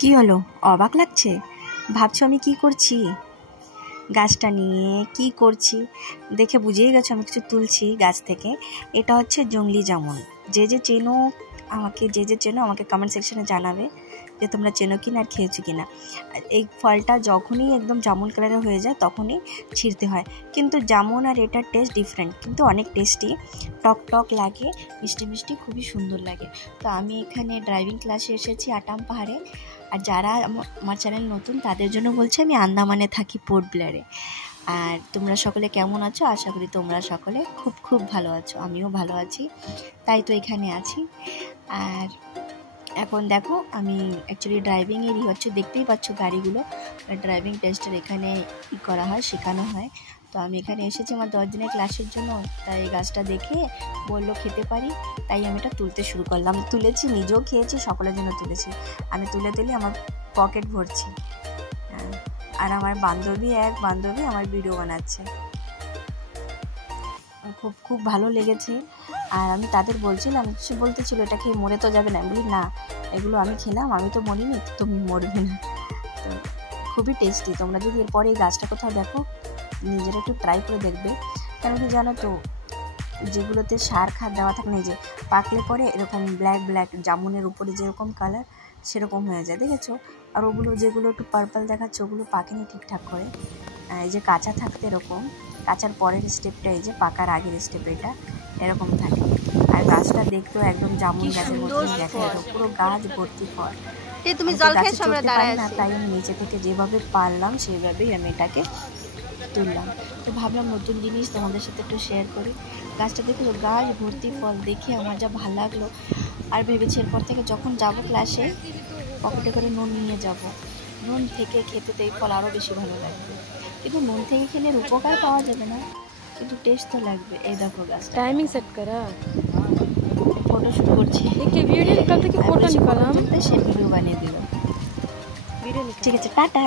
কি হলো, অবাক লাগছে? ভাবছো আমি কি করছি? গাছটা নিয়ে কি করছি দেখে বুঝেই গেছো আমি কিছু তুলছি গাছ থেকে। এটা হচ্ছে জংলি জামুন। যে চেনো আমাকে কমেন্ট সেকশনে জানাবে যে তোমরা চেনো কিনা আর খেয়েছো কিনা। এই ফলটা যখনই একদম জামুন কালারের হয়ে যায় তখনই ছিঁড়তে হয়, কিন্তু জামুন আর এটার টেস্ট ডিফারেন্ট, কিন্তু অনেক টেস্টি, টক টক লাগে, মিষ্টি মিষ্টি, খুবই সুন্দর লাগে। তো আমি এখানে ড্রাইভিং ক্লাসে এসেছি আটাম পাহাড়ে। আর যারা আমার চ্যানেল নতুন তাদের জন্য বলছি আমি আন্দামানে থাকি, পোর্ট ব্লেয়ারে। আর তোমরা সকলে কেমন আছো? আশা করি তোমরা সকলে খুব খুব ভালো আছো, আমিও ভালো আছি, তাই তো এখানে আছি। আর এখন দেখো আমি অ্যাকচুয়ালি ড্রাইভিংয়েরই হচ্ছে, দেখতেই পাচ্ছ গাড়িগুলো, ড্রাইভিং টেস্টের এখানে করা হয়, শেখানো হয়। তো আমি এখানে এসেছি আমার 10 দিনের ক্লাসের জন্য। তাই গাছটা দেখে বললো খেতে পারি, তাই আমি এটা তুলতে শুরু করলাম। তুলেছি, নিজেও খেয়েছি, সকলের জন্য তুলেছি। আমি তুলে আমার পকেট ভরছি। আর আমার এক বান্ধবী আমার ভিডিও বানাচ্ছে। খুব খুব ভালো লেগেছে। আর আমি তাদের বলছিলাম, সে বলতেছিল এটা খেয়ে মরে তো যাবে না। আমি বলি না, এগুলো আমি খেলাম, আমি তো মরিনি, তুমি মরবে না। তো খুবই টেস্টি। তোমরা যদি এরপরে এই গাছটা কোথাও দেখো, নিজেরা একটু ট্রাই করে দেখবে। কেন কি জানো তো, যেগুলোতে সার খাদ দেওয়া থাকে না, যে পাকলে পরে এরকম ব্ল্যাক ব্ল্যাক জামুনের উপরে যেরকম কালার সেরকম হয়ে যায়, দেখেছো? আর ওগুলো যেগুলো একটু পার্পল দেখাচ্ছে ওগুলো পাকেনি ঠিকঠাক করে। এই যে কাঁচা থাকতে এরকম, কাঁচার পরের স্টেপটা এই যে পাকার আগের স্টেপ, এটা এরকম থাকে। আর গাছটা দেখতেও একদম জামুন গাছের মতো দেখা যেত, পুরো গাছ ভর্তি ফল। তুমি জল খেয়ে আমরা দাঁড়াই না, তাই আমি নিচে থেকে যেভাবে পারলাম সেভাবেই আমি এটাকে তুললাম। তো ভাবলাম নতুন জিনিস তোমাদের সাথে একটু শেয়ার করি। গাছটা দেখলো গাছ ভর্তি ফল, দেখে আমার যা ভালো লাগলো। আর ভেবেছি এরপর থেকে যখন যাবো ক্লাসে পকেটে করে নুন নিয়ে যাব। নুন থেকে খেতে তো এই ফল আরও বেশি ভালো লাগবে। কিন্তু নুন থেকে খেলে উপকার পাওয়া যাবে না, কিন্তু টেস্ট তো লাগবে। এই দেখো গাছটা। टाइमिंग सेट करा, ফটো শুট করছি। देखिए वीडियो निकालते कि फोटो निकाला, সে ভিডিও বানিয়ে দিল। ঠিক আছে, টাটা।